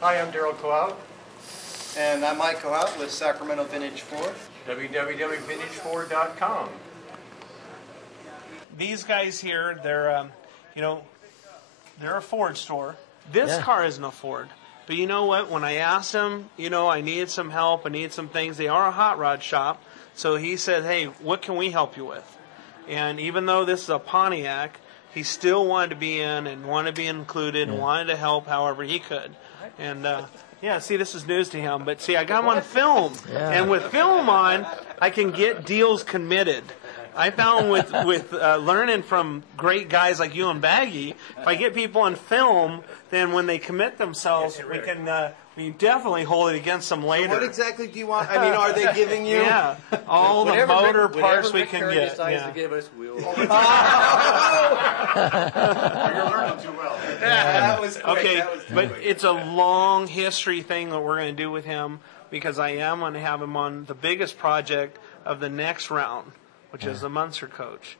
Hi, I'm Daryl Cohout. And I'm Mike Cohout with Sacramento Vintage Ford. www.vintageford.com. These guys here, they're, they're a Ford store. This car isn't a Ford. But you know what? When I asked him, I needed some help, I needed some things. They are a hot rod shop. So he said, hey, what can we help you with? And even though this is a Pontiac, he still wanted to be in and wanted to be included and wanted to help however he could. And, see, this is news to him. But, see, I got him on film. Yeah. And with film on, I can get deals committed. I found with learning from great guys like you and Baggy, if I get people on film, then when they commit themselves, we can definitely hold it against them later. So what exactly do you want? I mean, are they giving you? Yeah, all the motor parts we can get. To give us, we'll... You're learning too well. That was quick. Okay, That was but it's a long history thing that we're going to do with him because I am going to have him on the biggest project of the next round, which is the Munster coach.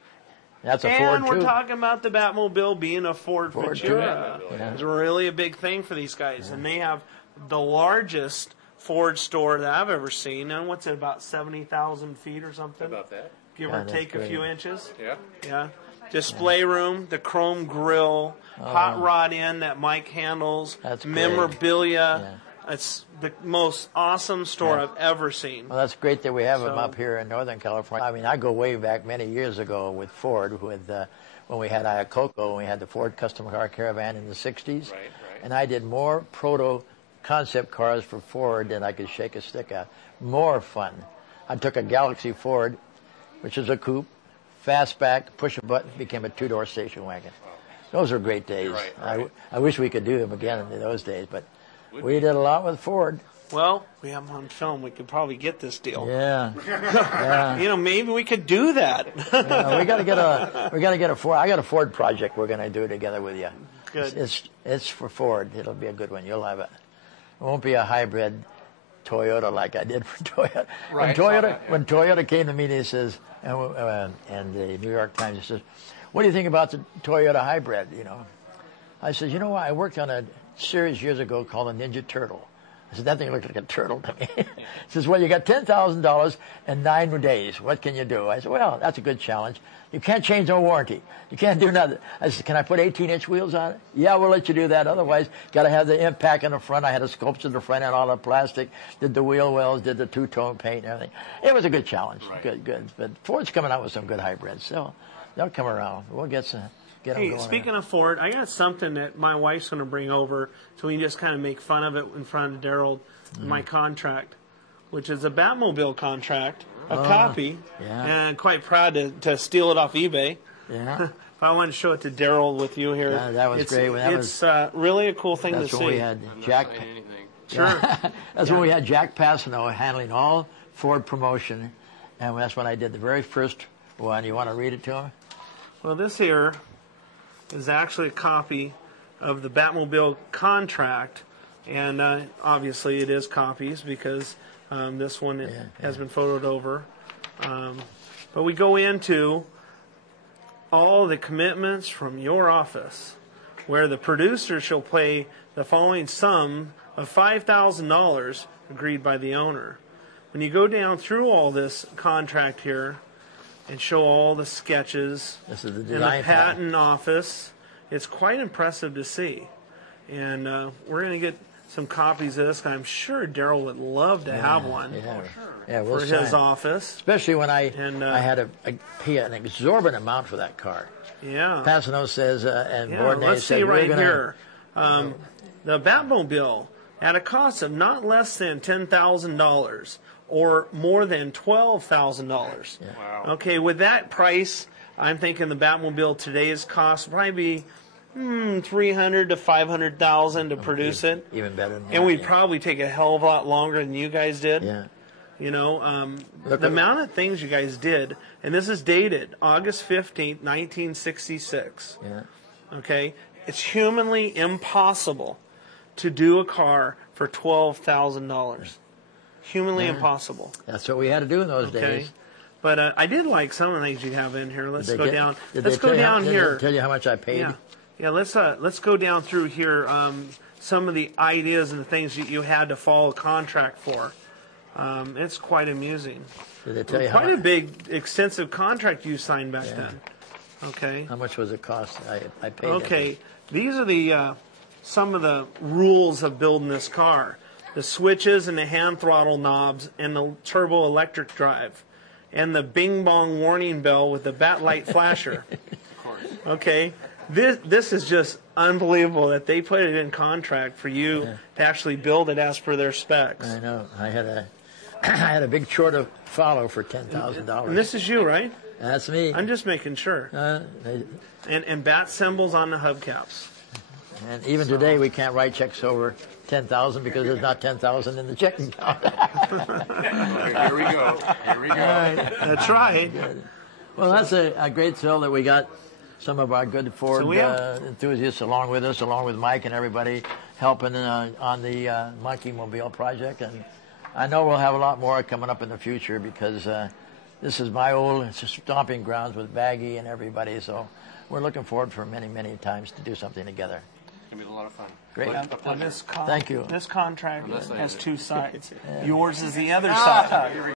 That's a Ford, and we're too. talking about the Batmobile being a Ford Futura. Yeah. It's really a big thing for these guys. And they have the largest Ford store that I've ever seen. And what's it, about 70,000 feet or something? About that. Give or take a few inches. Yeah. Yeah. Display room, the chrome grill, hot rod in that Mike handles, memorabilia. Yeah. It's the most awesome store I've ever seen. Well, that's great that we have them up here in Northern California. I mean, I go way back many years ago with Ford, when we had Ayacoco, and we had the Ford Custom Car Caravan in the 60s. Right. And I did more proto-concept cars for Ford than I could shake a stick at. More fun. I took a Galaxy Ford, which is a coupe, fastback, push a button, became a two-door station wagon. Those are great days. Right. I wish we could do them again in those days, but we did a lot with Ford. Well, we have them on film. We could probably get this deal. Yeah. Maybe we could do that. We got to get a Ford. I got a Ford project we're going to do together with you. Good. It's for Ford. It'll be a good one. You'll have it. It won't be a hybrid Toyota like I did for Toyota. Right. When Toyota came to me, he says, and the New York Times, he says, "What do you think about the Toyota hybrid?" I said, I worked on a series years ago called the Ninja Turtle. I said, that thing looked like a turtle to me. He says, well, you got $10,000 in 9 days. What can you do? I said, well, that's a good challenge. You can't change no warranty. You can't do nothing. I said, can I put 18-inch wheels on it? Yeah, we'll let you do that. Otherwise, got to have the impact in the front. I had a sculpture in the front and all the plastic. Did the wheel wells, did the two-tone paint and everything. It was a good challenge. Right. Good. But Ford's coming out with some good hybrids. So they'll come around. We'll get them going. Speaking of Ford, I got something that my wife's going to bring over so we can just kind of make fun of it in front of Daryl, my contract, which is a Batmobile contract, a copy, and I'm quite proud to steal it off eBay. Yeah. I want to show it to Daryl with you here. Yeah, that was great. It's really a cool thing to see. That's when we had Jack. Sure. That's when we had Jack Passano handling all Ford promotion, and that's when I did the very first one. You want to read it to him? Well, this here is actually a copy of the Batmobile Contract, and obviously it is copies because this one has been photoed over. But we go into all the commitments from your office, where the producer shall pay the following sum of $5,000 agreed by the owner. When you go down through all this contract here and show all the sketches in the patent office, it's quite impressive to see. And we're going to get some copies of this. I'm sure Daryl would love to have one we'll for his office. Especially when I had to pay an exorbitant amount for that car. Yeah. Passano says, and Bourdonnais let's said, see right here. The Batmobile at a cost of not less than $10,000 or more than $12,000. Yeah. Wow. Okay, with that price, I'm thinking the Batmobile today's cost would probably be $300,000 to $500,000 to produce it. Even better than that. And we'd probably take a hell of a lot longer than you guys did. Yeah. The amount of things you guys did, and this is dated August 15th, 1966. Yeah. Okay? It's humanly impossible to do a car for $12,000. Humanly impossible. That's what we had to do in those days. But I did like some of the things you have in here. Let's go down. Did Let's they go tell you down Did here. they tell you how much I paid? Yeah, let's go down through here. Some of the ideas and the things you had to follow a contract for. It's quite amusing. Did they tell you Quite a big, extensive contract you signed back then. Okay. how much was it cost? I paid. Okay. These are the some of the rules of building this car: the switches and the hand throttle knobs and the turbo electric drive, and the bing bong warning bell with the bat light flasher. Of course. Okay. This is just unbelievable that they put it in contract for you to actually build it as per their specs. I know. I had a big chore to follow for And $10,000. this is you, right? That's me. I'm just making sure. And bat symbols on the hubcaps. And even today, we can't write checks over 10,000 because there's not 10,000 in the checking account. Here we go. Here we go. That's right. Well, that's a great thrill that we got some of our good Ford So we have- enthusiasts along with us, along with Mike and everybody, helping on the Monkey Mobile project. And I know we'll have a lot more coming up in the future because this is my old stomping grounds with Baggy and everybody. So we're looking forward for many, many times to do something together. It's going to be a lot of fun. Great. Now, Thank you. This contract has two sides. Yours is the other side.